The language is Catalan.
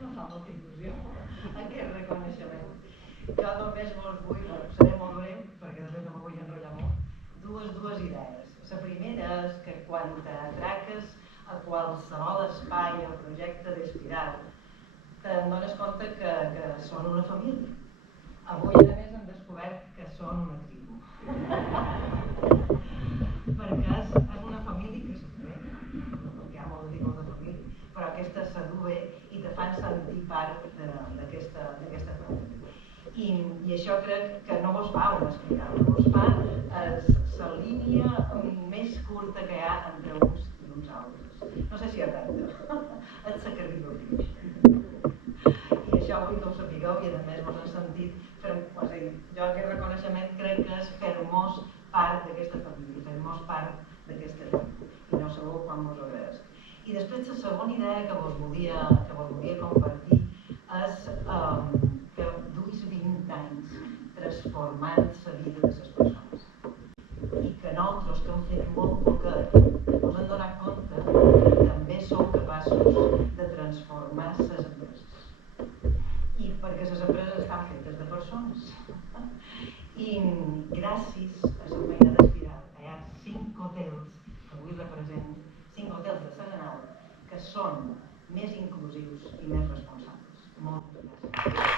No fa molta il·lusió aquest reconeixement. Jo només vos vull, seré molt breu, perquè després no me vull enrotllar molt, dues idees. La primera és que quan t'atraques a qualsevol espai o projecte d'Espiral, te'n dones compte que són una família. Avui, a més, hem descobert que són una tribu. Perquè és una família que s'adú bé, perquè hi ha molts tipus de família, però aquesta s'adú bé i te fan sentir part d'aquesta família. I això crec que no vos fa una espiral, vos fa la línia més curta que hi ha entre uns i uns altres. No sé si atenta, és la carriloria. I això vull que ho sapigueu i a més vos hem sentit, jo aquest reconeixement crec que és fer-mos part d'aquesta família, fer-mos part d'aquesta tribu, i no sabeu quan mos ho agraeix. I després la segona idea que vos volia compartir és que duis 20 anys transformant la vida de les persones i que nosaltres que hem fet molt poquet us hem donat compte que també som capaços de transformar les empreses i perquè les empreses estan fetes de persones i gràcies a la feina d'Espiral hi ha 5 hotels que avui representen 5 hotels de Serenal que són més inclusius i més responsables. Moltes gràcies.